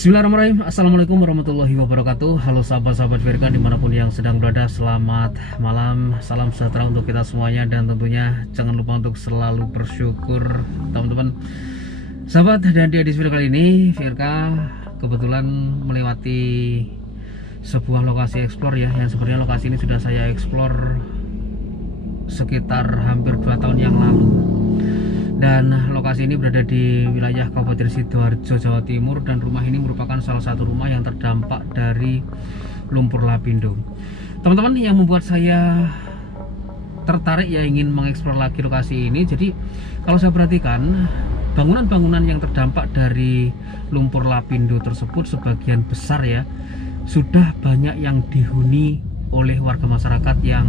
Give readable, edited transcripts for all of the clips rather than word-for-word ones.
Bismillahirrahmanirrahim. Assalamualaikum warahmatullahi wabarakatuh. Halo sahabat-sahabat Firkan dimanapun yang sedang berada, selamat malam, salam sejahtera untuk kita semuanya. Dan tentunya jangan lupa untuk selalu bersyukur teman-teman. Sahabat, dan di edisi video kali ini Firka kebetulan melewati sebuah lokasi explore ya, yang sebenarnya lokasi ini sudah saya explore sekitar hampir 2 tahun yang lalu. Dan lokasi ini berada di wilayah Kabupaten Sidoarjo, Jawa Timur, dan rumah ini merupakan salah satu rumah yang terdampak dari lumpur lapindo. Teman-teman, yang membuat saya tertarik ya ingin mengeksplor lagi lokasi ini, jadi kalau saya perhatikan bangunan-bangunan yang terdampak dari lumpur lapindo tersebut sebagian besar ya sudah banyak yang dihuni oleh warga masyarakat yang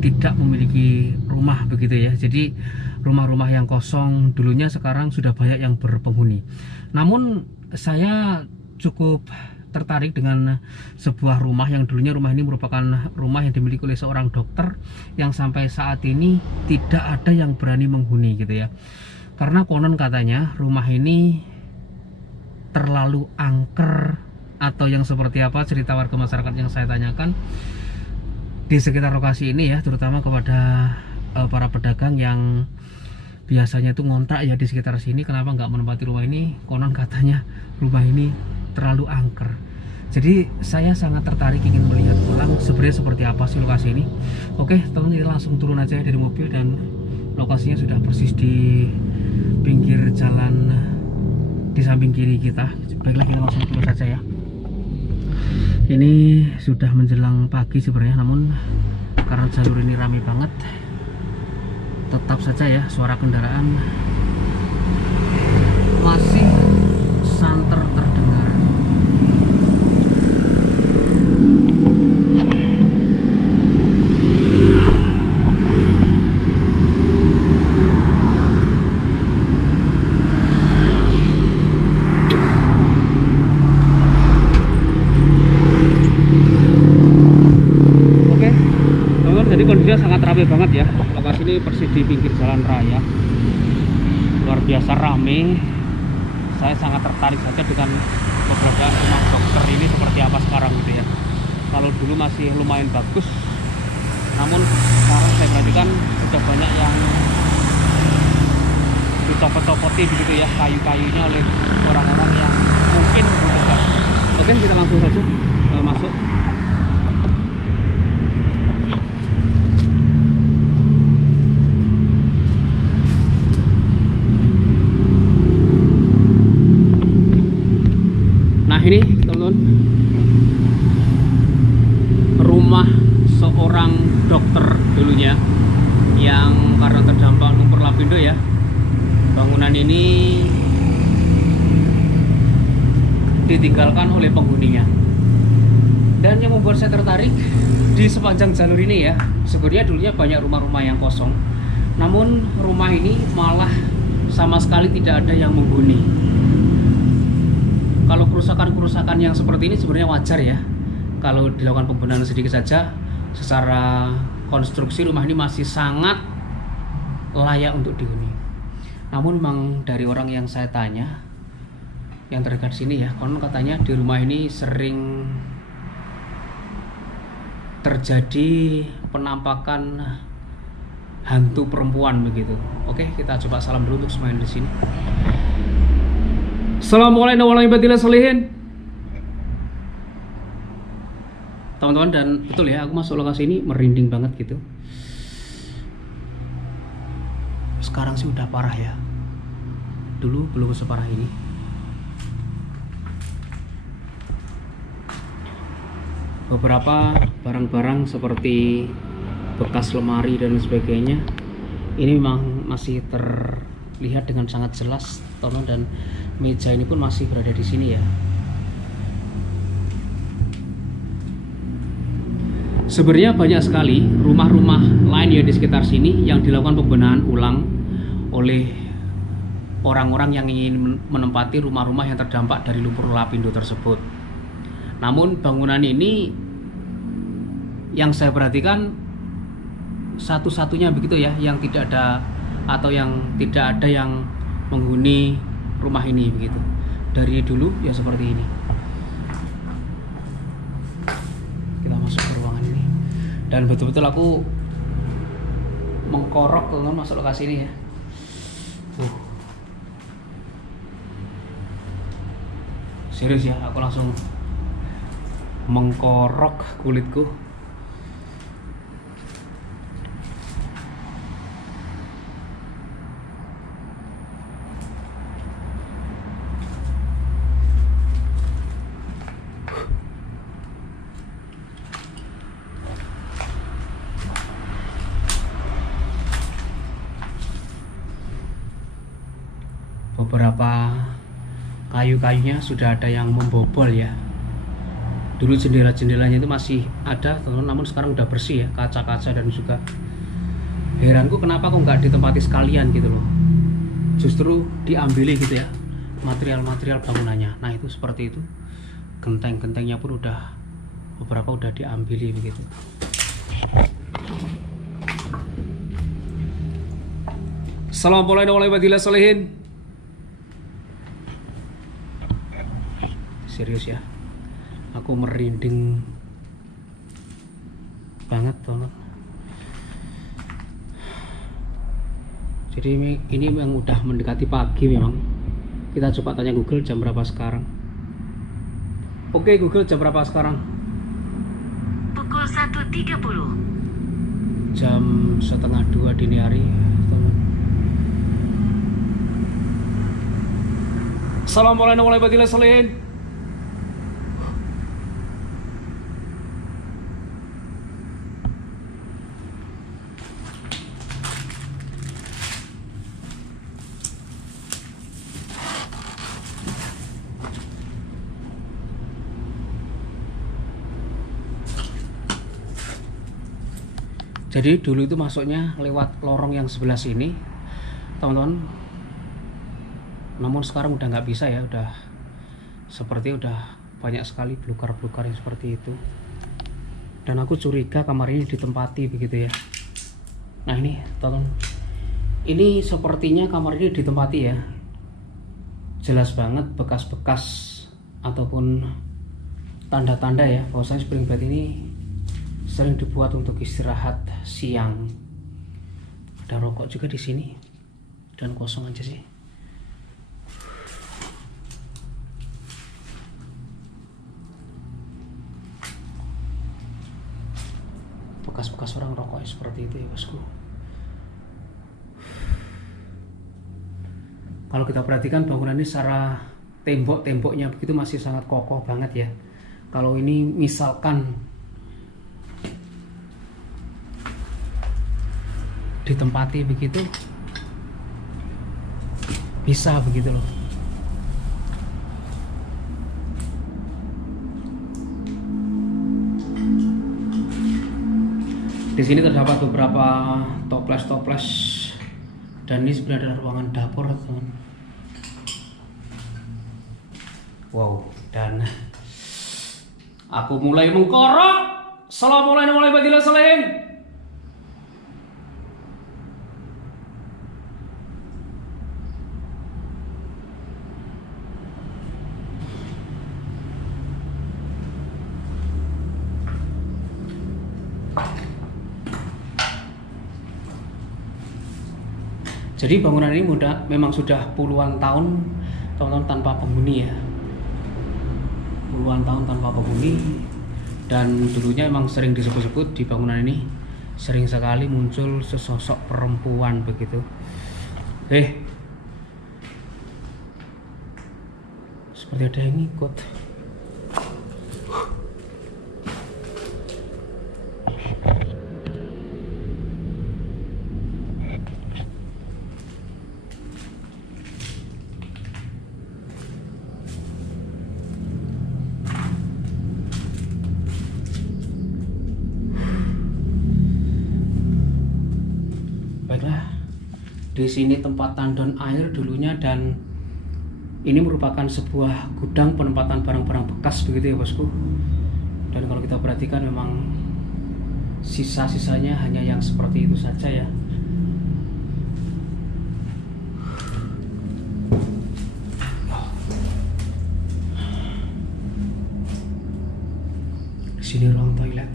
tidak memiliki rumah begitu ya. Jadi rumah-rumah yang kosong dulunya sekarang sudah banyak yang berpenghuni. Namun saya cukup tertarik dengan sebuah rumah yang dulunya rumah ini merupakan rumah yang dimiliki oleh seorang dokter yang sampai saat ini tidak ada yang berani menghuni gitu ya. Karena konon katanya rumah ini terlalu angker atau yang seperti apa, cerita warga masyarakat yang saya tanyakan di sekitar lokasi ini ya, terutama kepada para pedagang yang biasanya itu ngontrak ya di sekitar sini, kenapa nggak menempati rumah ini. Konon katanya rumah ini terlalu angker. Jadi saya sangat tertarik ingin melihat ulang sebenarnya seperti apa sih lokasi ini. Oke teman-teman, kita langsung turun aja dari mobil dan lokasinya sudah persis di pinggir jalan di samping kiri kita. Baiklah, kita langsung turun saja ya. Ini sudah menjelang pagi sebenarnya, namun karena jalur ini ramai banget, tetap saja ya suara kendaraan masih santer terdengar. Jadi kondisinya sangat ramai banget ya. Lokasi ini persis di pinggir jalan raya, luar biasa ramai. Saya sangat tertarik saja dengan beberapa rumah dokter ini seperti apa sekarang gitu ya. Kalau dulu masih lumayan bagus, namun sekarang saya perhatikan sudah banyak yang dicopot-copoti begitu ya kayu-kayunya oleh orang-orang yang mungkin bekerja. Oke, kita langsung saja masuk. Ini teman-teman rumah seorang dokter dulunya yang karena terdampak lumpur lapindo ya. Bangunan ini ditinggalkan oleh penghuninya. Dan yang membuat saya tertarik di sepanjang jalur ini ya, sebenarnya dulunya banyak rumah-rumah yang kosong, namun rumah ini malah sama sekali tidak ada yang menghuni. Kalau kerusakan-kerusakan yang seperti ini sebenarnya wajar ya. Kalau dilakukan pembenahan sedikit saja, secara konstruksi rumah ini masih sangat layak untuk dihuni. Namun memang dari orang yang saya tanya, yang terdekat sini ya, konon katanya di rumah ini sering terjadi penampakan hantu perempuan begitu. Oke, kita coba salam dulu untuk semuanya di sini. Assalamualaikum warahmatullahi wabarakatuh. teman-teman, dan betul ya, aku masuk lokasi ini merinding banget gitu. Sekarang sih udah parah ya, dulu belum separah ini. Beberapa barang-barang seperti bekas lemari dan sebagainya ini memang masih terlihat dengan sangat jelas, teman-teman, dan meja ini pun masih berada di sini ya. Sebenarnya banyak sekali rumah-rumah lain ya di sekitar sini yang dilakukan pembenahan ulang oleh orang-orang yang ingin menempati rumah-rumah yang terdampak dari lumpur lapindo tersebut. Namun bangunan ini yang saya perhatikan satu-satunya begitu ya, yang tidak ada atau yang tidak ada yang menghuni rumah ini begitu. Dari dulu ya seperti ini. Kita masuk ke ruangan ini dan betul-betul aku mengkorok teman masuk lokasi ini ya. Serius ya, aku langsung mengkorok kulitku. Beberapa kayu-kayunya sudah ada yang membobol ya. Dulu jendela-jendelanya itu masih ada teman-teman, namun sekarang udah bersih ya, kaca-kaca dan juga. Heranku kenapa kok nggak ditempati sekalian gitu loh, justru diambili gitu ya material-material bangunannya. Nah itu seperti itu, genteng-gentengnya pun udah beberapa udah diambili begitu. Assalamualaikum warahmatullahi wabarakatuh. Serius ya, aku merinding banget teman. Jadi ini memang udah mendekati pagi memang. Kita coba tanya Google jam berapa sekarang. Oke Google, jam berapa sekarang? Pukul 1.30. Jam 1:30 dini hari teman. Assalamualaikum warahmatullahi wabarakatuh. Jadi dulu itu masuknya lewat lorong yang sebelah sini, teman-teman. Namun sekarang udah nggak bisa ya, udah seperti udah banyak sekali belukar-belukar yang seperti itu. Dan aku curiga kamar ini ditempati begitu ya. Nah ini, teman-teman, ini sepertinya kamar ini ditempati ya. Jelas banget bekas-bekas ataupun tanda-tanda ya bahwasanya spring bed ini sering dibuat untuk istirahat siang. Ada rokok juga di sini dan kosong aja sih. Bekas-bekas orang rokok seperti itu ya bosku. Kalau kita perhatikan bangunan ini secara tembok-temboknya begitu masih sangat kokoh banget ya. Kalau ini misalkan ditempati begitu, bisa begitu loh. Di sini terdapat beberapa toples-toples dan ini sebenarnya adalah ruangan dapur, teman. Wow, dan aku mulai mengkorok. Assalamualaikum warahmatullahi wabarakatuh. Jadi bangunan ini memang sudah puluhan tahun teman-teman tanpa penghuni ya. Puluhan tahun tanpa penghuni Dan dulunya emang sering disebut-sebut di bangunan ini sering sekali muncul sesosok perempuan begitu. Seperti ada yang ngikut. Baiklah, di sini tempat tandon air dulunya, dan ini merupakan sebuah gudang penempatan barang-barang bekas begitu ya bosku. Dan kalau kita perhatikan memang sisa-sisanya hanya yang seperti itu saja ya. Di sini ruang toilet.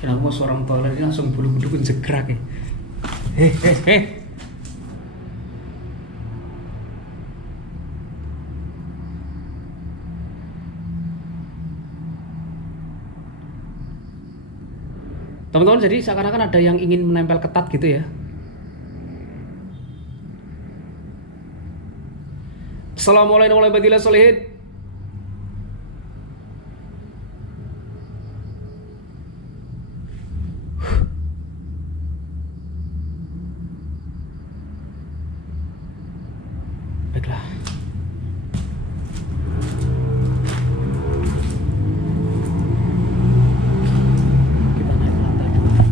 Dan aku masuk ruang toilet ini langsung bulu-bulu jegerak ya. Teman-teman, jadi seakan-akan ada yang ingin menempel ketat gitu ya. Assalamualaikum warahmatullahi wabarakatuh. Baiklah. Kita naik ke lantai 2.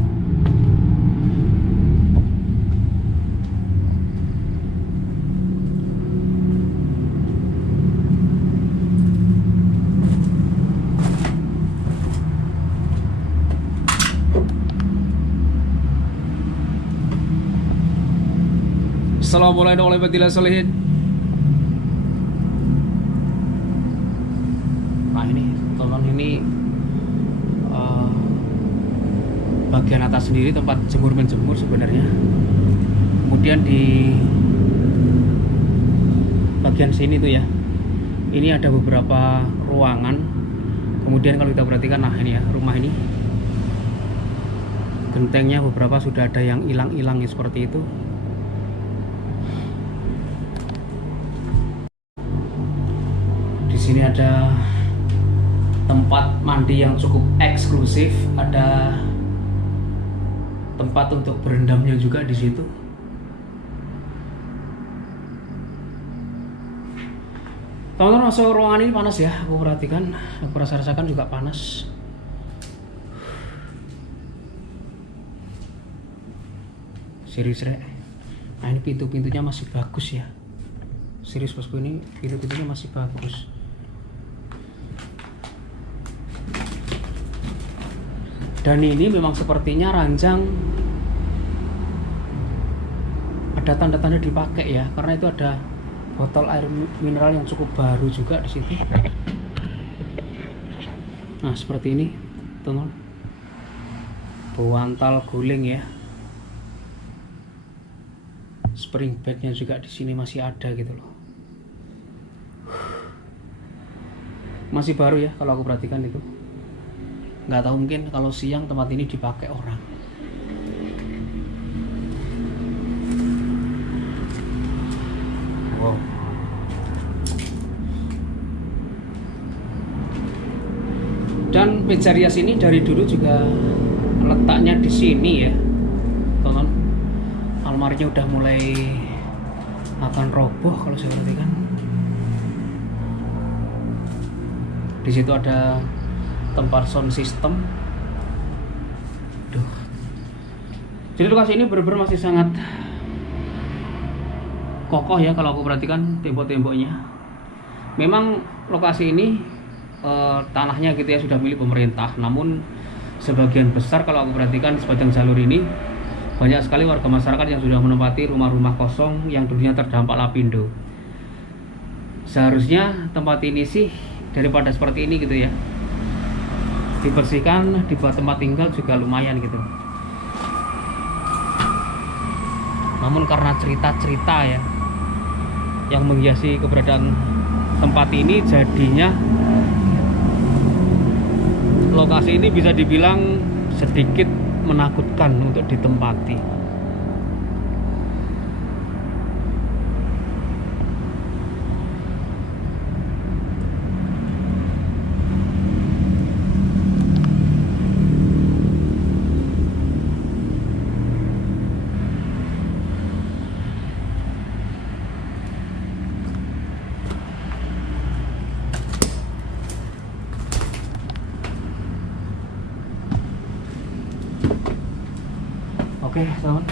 Assalamualaikum warahmatullahi wabarakatuh. Nah ini teman, ini bagian atas sendiri tempat jemur menjemur sebenarnya. Kemudian di bagian sini tuh ya, ini ada beberapa ruangan. Kemudian kalau kita perhatikan, nah ini ya rumah ini, gentengnya beberapa sudah ada yang hilang-hilang ya, seperti itu. Di sini ada tempat mandi yang cukup eksklusif, ada tempat untuk berendamnya juga di situ. Teman-teman, masuk ruangan ini panas ya, aku perhatikan, aku rasakan juga panas. Serius rek. Nah ini pintu-pintunya masih bagus ya. Serius bosku, ini pintu-pintunya masih bagus. Dan ini memang sepertinya ranjang ada tanda-tanda dipakai ya, karena itu ada botol air mineral yang cukup baru juga di situ. Nah seperti ini, teman, bantal guling ya. Spring bednya juga di sini masih ada gitu loh. Masih baru ya kalau aku perhatikan itu. Nggak tahu, mungkin kalau siang tempat ini dipakai orang. Wow. Dan meja rias ini dari dulu juga letaknya di sini ya, teman. Almarinya udah mulai akan roboh kalau saya perhatikan. Di situ ada tempat sound system. Duh. Jadi lokasi ini benar-benar masih sangat kokoh ya kalau aku perhatikan tembok-temboknya. Memang lokasi ini tanahnya gitu ya sudah milik pemerintah, namun sebagian besar kalau aku perhatikan di sepanjang jalur ini banyak sekali warga masyarakat yang sudah menempati rumah-rumah kosong yang dulunya terdampak Lapindo. Seharusnya tempat ini sih daripada seperti ini gitu ya, dibersihkan, dibuat tempat tinggal juga lumayan gitu. Namun karena cerita-cerita ya yang menghiasi keberadaan tempat ini, jadinya lokasi ini bisa dibilang sedikit menakutkan untuk ditempati. Oke, teman.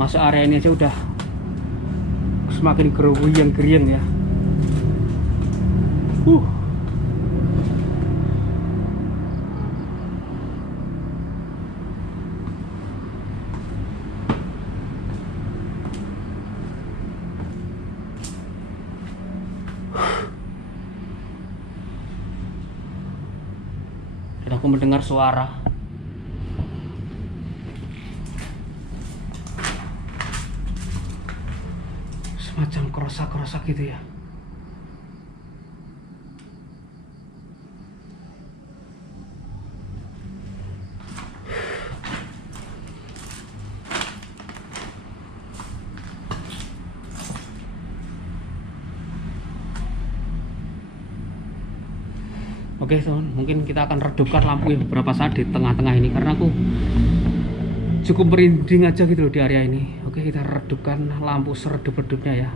Masuk area ini aja udah semakin geruyang ya. Dan aku mendengar suara. Semacam kerosak-kerosak gitu ya. Oke teman, mungkin kita akan redupkan lampu ya beberapa saat di tengah-tengah ini karena aku cukup merinding aja gitu loh di area ini. Oke, kita redupkan lampu seredup-redupnya ya.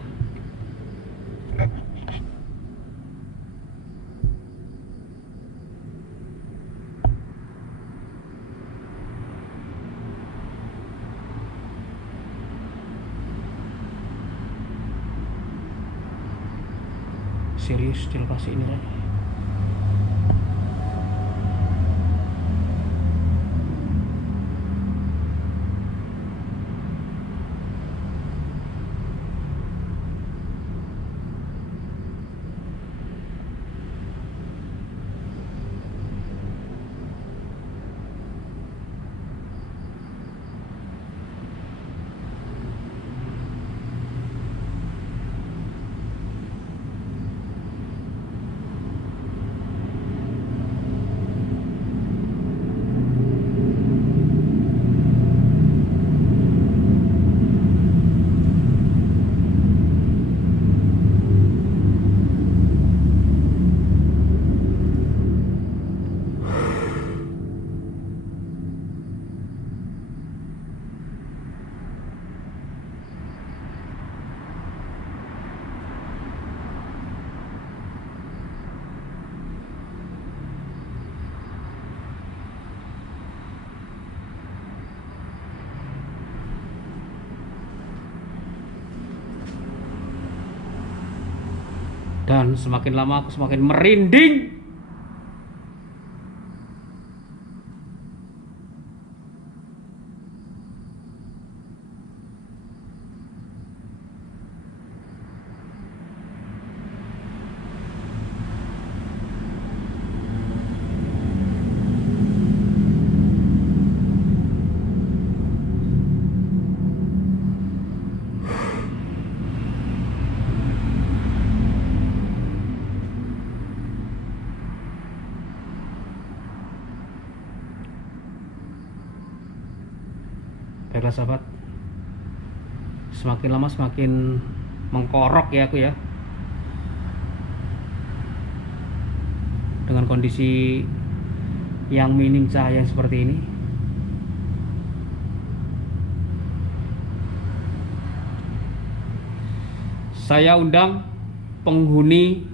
Serius di lokasi ini kan. Dan semakin lama aku semakin merinding. Baiklah sahabat, semakin lama semakin mengkorok ya aku ya, dengan kondisi yang minim cahaya seperti ini. Saya undang penghuni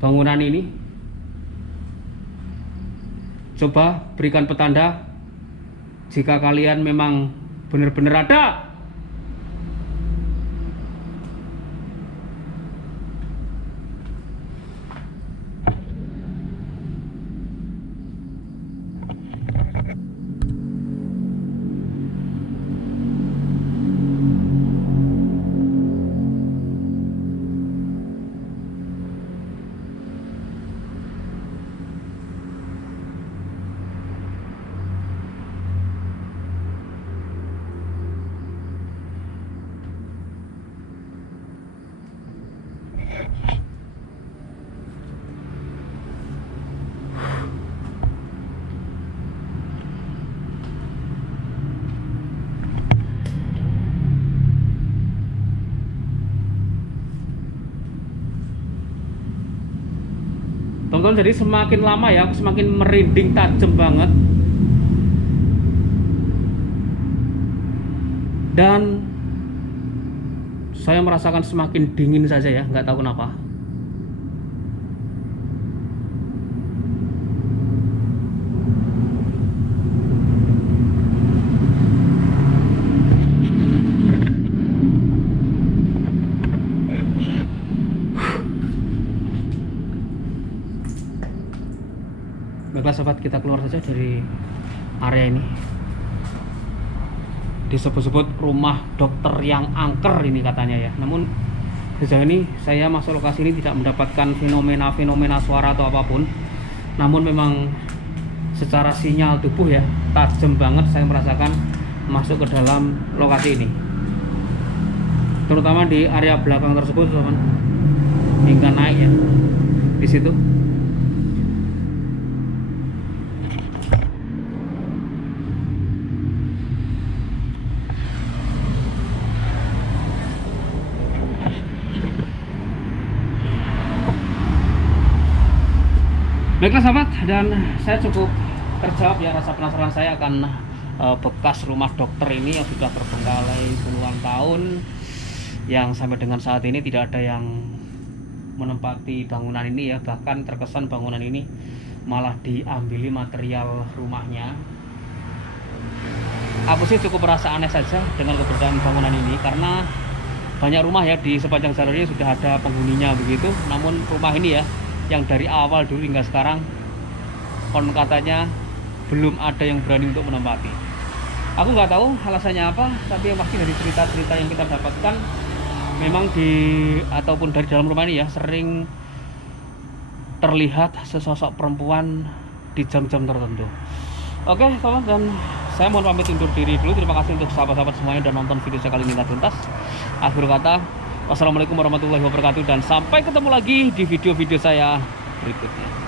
bangunan ini, coba berikan petanda jika kalian memang benar-benar ada. teman-teman. Jadi semakin lama ya aku semakin merinding tajam banget, dan saya merasakan semakin dingin saja ya, nggak tahu kenapa. Baiklah sobat, kita keluar saja dari area ini. Disebut-sebut rumah dokter yang angker ini katanya ya. Namun sejauh ini saya masuk lokasi ini tidak mendapatkan fenomena suara atau apapun. Namun memang secara sinyal tubuh ya tajam banget saya merasakan masuk ke dalam lokasi ini. Terutama di area belakang tersebut teman, hingga naik ya di situ. Baiklah sahabat, dan saya cukup terjawab ya rasa penasaran saya akan bekas rumah dokter ini yang sudah terbengkalai puluhan tahun, yang sampai dengan saat ini tidak ada yang menempati bangunan ini ya. Bahkan terkesan bangunan ini malah diambili material rumahnya. Aku sih cukup merasa aneh saja dengan keberadaan bangunan ini, karena banyak rumah ya di sepanjang jalur ini sudah ada penghuninya begitu. Namun rumah ini ya, yang dari awal dulu hingga sekarang konon katanya belum ada yang berani untuk menempati. Aku nggak tahu alasannya apa, tapi yang pasti dari cerita-cerita yang kita dapatkan, memang ataupun dari dalam rumah ini ya sering terlihat sesosok perempuan di jam-jam tertentu. Oke teman, dan saya mohon pamit undur diri dulu. Terima kasih untuk sahabat-sahabat semuanya dan nonton video saya kali ini tuntas. Akhir kata, wassalamualaikum warahmatullahi wabarakatuh, dan sampai ketemu lagi di video-video saya berikutnya.